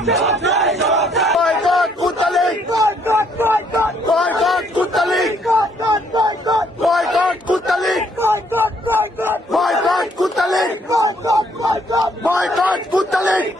Boycott Kuttalik! Boycott Kuttalik!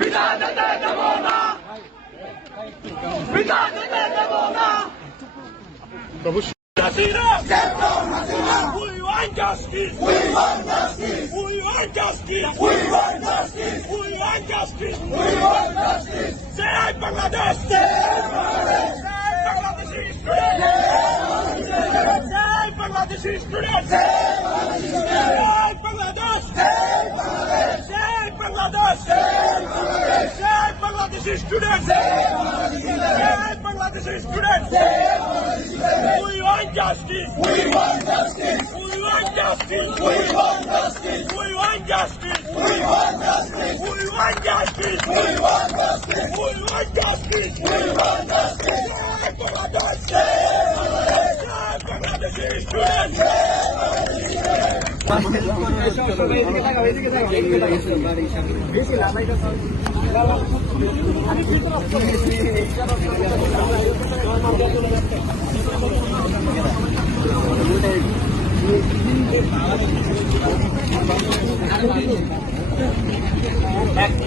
বিদায় দিতে দেব না বিদায় দিতে দেব না Hasina! Get down, Hasina! We want justice! We want justice! We want justice! We want justice! We want justice! We want justice! Say Bangladesh! Say Bangladesh! Bangladeshi students! Say Bangladeshi students! Say Bangladesh! Say Bangladesh! Say Bangladesh! Students! Save Bangladeshi students! We want justice! We want justice! We want justice! We want justice! We want justice! We want justice! We want justice! We want justice! We want justice! We want justice! Save Bangladesh! Students!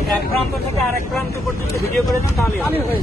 এক প্রান্ত থেকে আরেক প্রান্ত পর্যন্ত video করে দেন তাহলে হবে।